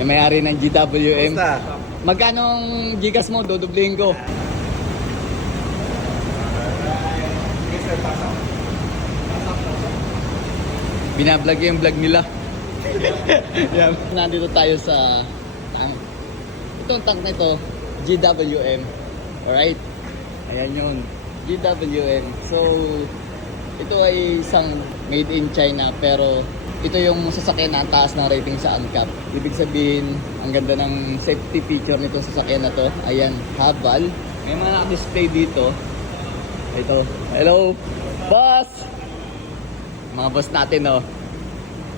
Yung may-ari ng GWM. Basta. Magkano ang gigas mo? Dodoblihin ko. Binablog yung vlog nila. Yan. Nandito tayo sa tank. Itong tank na ito, GWM. Alright? Ayan yun. GWM. So, ito ay isang made in China pero ito yung sasakyan na ang taas ng rating sa ANCAP. Ibig sabihin, ang ganda ng safety feature nitong sasakyan na to. Ayan, habal. May mga naka-display dito. Ito. Hello, boss! Mga boss natin, oh.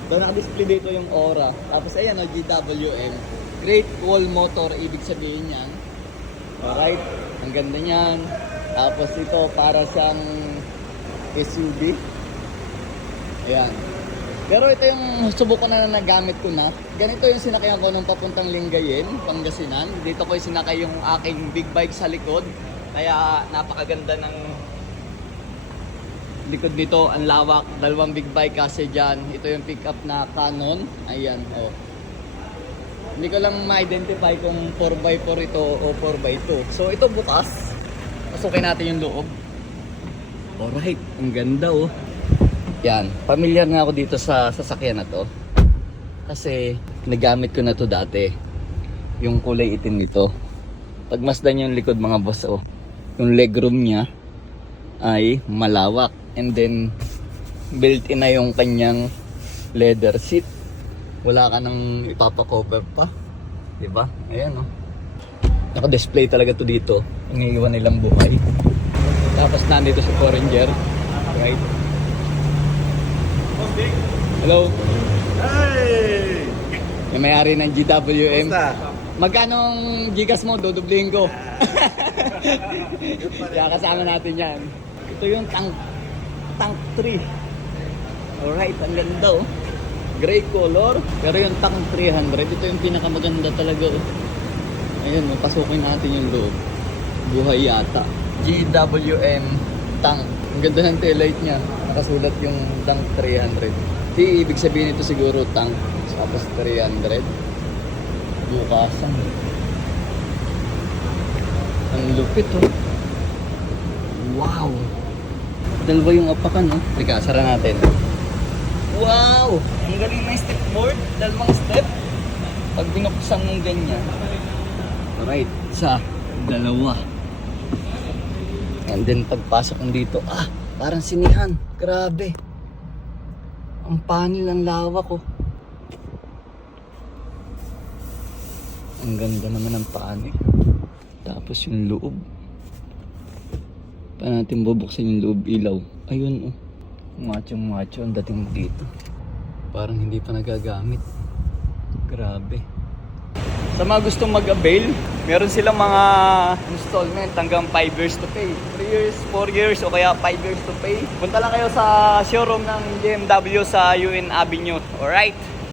Ito naka-display dito yung aura. Tapos ayan, oh, GWM. Great Wall Motor, ibig sabihin yan. Alright, ang ganda niyan. Tapos ito, para siyang SUV. Ayan. Pero ito yung subukan na nagamit ko na. Ganito yung sinakayan ko nung papuntang Lingayen, Pangasinan. Dito ko yung sinakay yung aking big bike sa likod. Kaya napakaganda ng likod dito. Ang lawak. Dalawang big bike kasi dyan. Ito yung pickup na Canon. Ayan, oh. Hindi ko lang ma-identify kung 4x4 ito o 4x2. So ito bukas. Pasukin natin yung loob. Alright, ang ganda, oh. Yan, familiar nga ako dito sa sasakyan na to. Kasi nagamit ko na to dati. Yung kulay itim nito. Pagmasdan yung likod mga boss, oh. Yung legroom niya ay malawak. And then built-in na yung kanyang leather seat. Wala ka nang ipapakover pa. Diba? Ayan, oh. Naka-display talaga to dito. Iniiwan nilang buhay. Tapos nandito sa Foreigner. Right? Hello. Hey! Yung may-ari ng GWM. Basta. Magkano ang gigas mo? Dodoblihin ko. Kaya kasama natin yan. Ito yung tank 3. Alright, ang ganda, oh. Gray color. Pero yung tank 300, ito yung pinakamaganda talaga, oh. Ayun, oh, pasukin natin yung loob. Buhay yata. GWM tank. Ang ganda ng taillight niya. Nakasulat yung tank 300. Ibig sabihin ito siguro tank. Tapos 300. Bukasan. Ang lupit, oh. Wow! Dalawa yung apakan, oh. Teka, sara natin. Wow! Ang galing na step board. Dalawang step. Pag binuksan mong ganyan. Alright. Isa. Dalawa. And then pagpasok mo dito, parang sinihan. Grabe. Ang panel, ang lawak, oh. Ang ganda naman ng panel. Tapos yung loob. Paano natin bubuksan yung loob? Ilaw. Ayun, oh. Macho ang dating mo dito. Parang hindi pa nagagamit. Grabe. Sa mga gustong mag-avail, meron silang mga installment hanggang 5 years to pay. 3 years, 4 years o kaya 5 years to pay. Punta lang kayo sa showroom ng BMW sa UN Avenue. Alright?